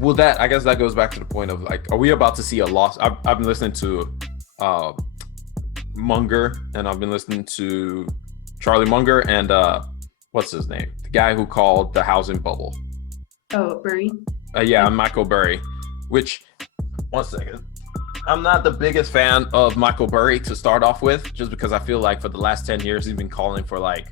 well, that I guess that goes back to the point of like, are we about to see a loss? I've been listening to uh Munger, and I've been listening to Charlie Munger and what's his name? The guy who called the housing bubble. Oh, Burry. Yeah, Michael Burry. Which, one second. I'm not the biggest fan of Michael Burry to start off with, just because I feel like for the last 10 years he's been calling for like,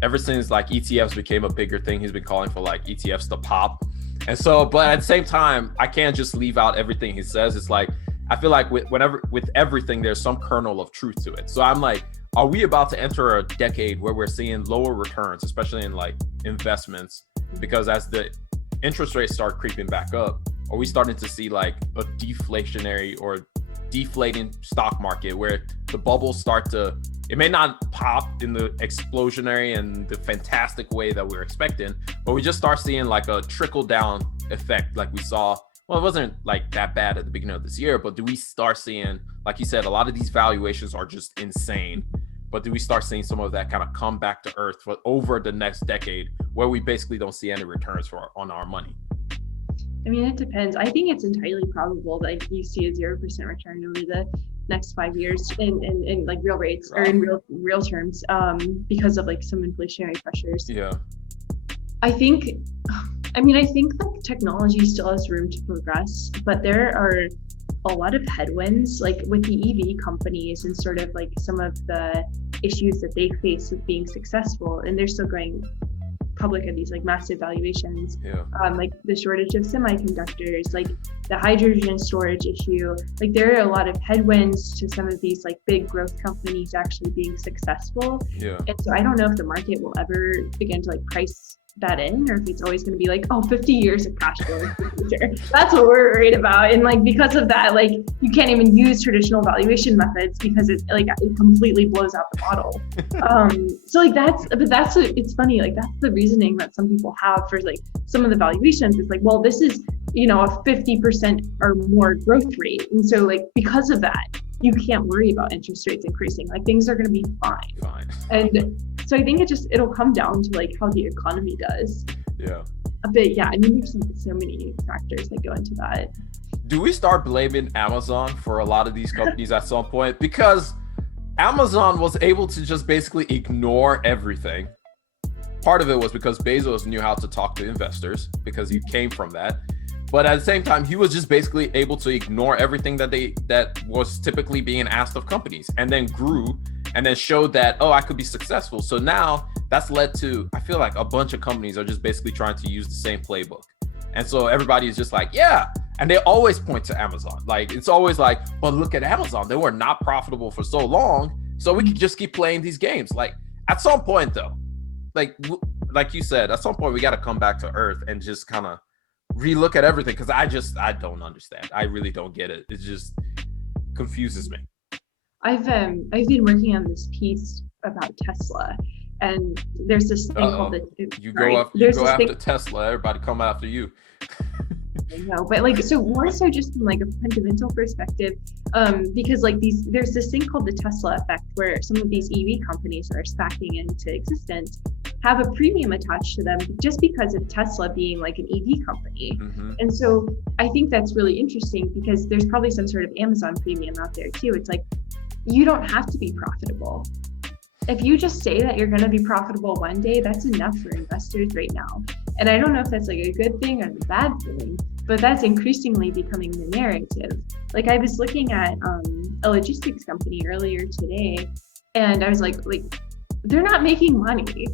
ever since like ETFs became a bigger thing, he's been calling for like ETFs to pop. And so, but at the same time, I can't just leave out everything he says. It's like, I feel like with everything, there's some kernel of truth to it. So I'm like, are we about to enter a decade where we're seeing lower returns, especially in like investments? Because as the interest rates start creeping back up, are we starting to see like a deflationary or deflating stock market where the bubbles start to, it may not pop in the explosionary and the fantastic way that we're expecting, but we just start seeing like a trickle down effect like we saw. Well, it wasn't like that bad at the beginning of this year, but do we start seeing, like you said, a lot of these valuations are just insane, but do we start seeing some of that kind of come back to earth for over the next decade where we basically don't see any returns on our money? I mean, it depends. I think it's entirely probable that you see a 0% return over the next 5 years in like real rates or in real terms, because of like some inflationary pressures. Yeah. I think like technology still has room to progress, but there are a lot of headwinds, like with the EV companies and sort of like some of the issues that they face with being successful, and they're still going public at these like massive valuations. Yeah. Like the shortage of semiconductors, like the hydrogen storage issue. Like there are a lot of headwinds to some of these like big growth companies actually being successful. Yeah. And so I don't know if the market will ever begin to like price that in, or if it's always going to be like, oh, 50 years of cash flow in the future. That's what we're worried about. And like because of that, like you can't even use traditional valuation methods because it completely blows out the model. So like it's funny, like that's the reasoning that some people have for like some of the valuations. It's like, well, this is, you know, a 50% or more growth rate, and so like because of that, you can't worry about interest rates increasing. Like things are going to be fine. And so I think it'll come down to like how the economy does. Yeah. But yeah, I mean, there's so many factors that go into that. Do we start blaming Amazon for a lot of these companies at some point? Because Amazon was able to just basically ignore everything. Part of it was because Bezos knew how to talk to investors because he came from that. But at the same time, he was just basically able to ignore everything that was typically being asked of companies, and then grew and then showed that, oh, I could be successful. So now that's led to, I feel like a bunch of companies are just basically trying to use the same playbook. And so everybody is just like, yeah. And they always point to Amazon. Like, it's always like, but look at Amazon. They were not profitable for so long. So we can just keep playing these games. Like at some point though, like you said, at some point we got to come back to earth and just kind of relook at everything. Cause I don't understand. I really don't get it. It just confuses me. I've been working on this piece about Tesla, and there's this thing called you go after Tesla, everybody come after you. I know, but like, so more so just from like a fundamental perspective, because like there's this thing called the Tesla effect, where some of these EV companies that are SPACing into existence have a premium attached to them just because of Tesla being like an EV company. Mm-hmm. And so I think that's really interesting because there's probably some sort of Amazon premium out there too. It's like, you don't have to be profitable. If you just say that you're going to be profitable one day, that's enough for investors right now. And I don't know if that's like a good thing or a bad thing, but that's increasingly becoming the narrative. Like I was looking at a logistics company earlier today, and I was like, they're not making money.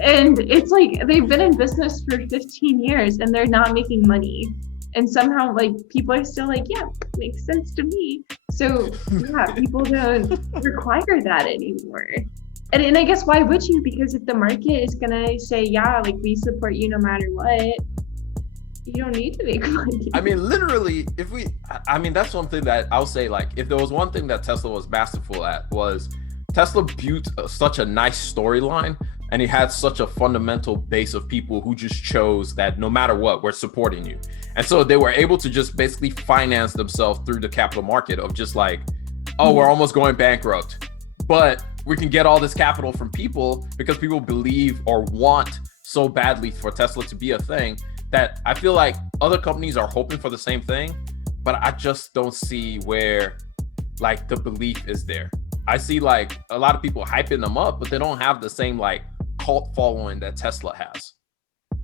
And it's like, they've been in business for 15 years and they're not making money. And somehow like people are still like, yeah, makes sense to me. So yeah, people don't require that anymore. And I guess why would you? Because if the market is gonna say, yeah, like we support you no matter what, you don't need to make money. I mean, literally, that's one thing that I'll say, like, if there was one thing that Tesla was masterful at, was Tesla built such a nice storyline, and he had such a fundamental base of people who just chose that no matter what, we're supporting you. And so they were able to just basically finance themselves through the capital market of just like, oh, we're almost going bankrupt, but we can get all this capital from people because people believe or want so badly for Tesla to be a thing that I feel like other companies are hoping for the same thing, but I just don't see where like the belief is there. I see like a lot of people hyping them up, but they don't have the same like cult following that Tesla has.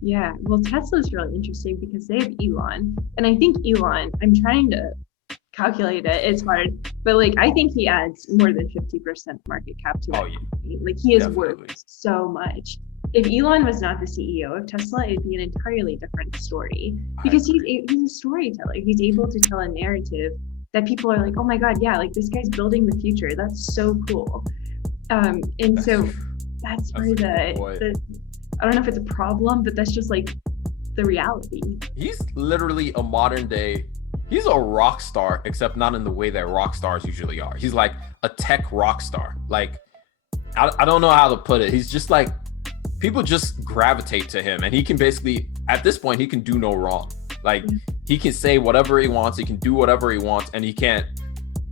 Yeah, well, Tesla is really interesting because they have Elon, and I think Elon, I'm trying to calculate it, it's hard, but like I think he adds more than 50% market cap to it. Yeah. Like he is worth so much. If Elon was not the CEO of Tesla, it'd be an entirely different story because he's a storyteller. He's able to tell a narrative that people are like, oh my God, yeah, like this guy's building the future. That's so cool. That's where the I don't know if it's a problem, but that's just like the reality. He's literally a modern day, he's a rock star, except not in the way that rock stars usually are. He's like a tech rock star. Like, I don't know how to put it. He's just like, people just gravitate to him, and he can basically, at this point, he can do no wrong. Like, he can say whatever he wants, he can do whatever he wants, and he can't.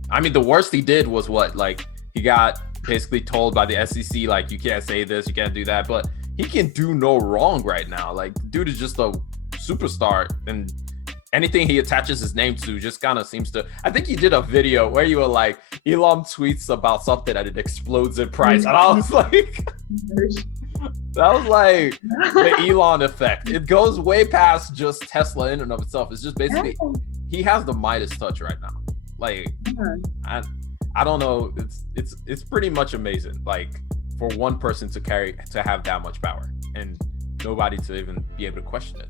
I mean, the worst he did was what? Like, he got basically told by the SEC, like, you can't say this, you can't do that, but he can do no wrong right now. Like, the dude is just a superstar, and anything he attaches his name to just kind of seems to. I think you did a video where you were like, Elon tweets about something and it explodes in price, and I was like, that was like the Elon effect. It goes way past just Tesla in and of itself. It's just basically he has the Midas touch right now. Like, I don't know. It's pretty much amazing. Like, for one person to have that much power and nobody to even be able to question it.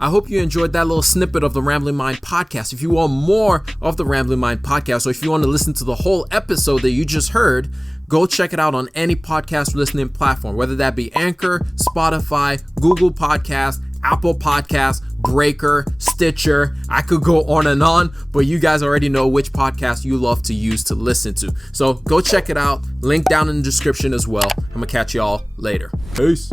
I hope you enjoyed that little snippet of the Rambling Mind podcast. If you want more of the Rambling Mind podcast, or if you want to listen to the whole episode that you just heard, go check it out on any podcast listening platform, whether that be Anchor, Spotify, Google Podcast, Apple Podcast, Breaker, Stitcher. I could go on and on, but you guys already know which podcast you love to use to listen to. So go check it out. Link down in the description as well. I'm going to catch y'all later. Peace.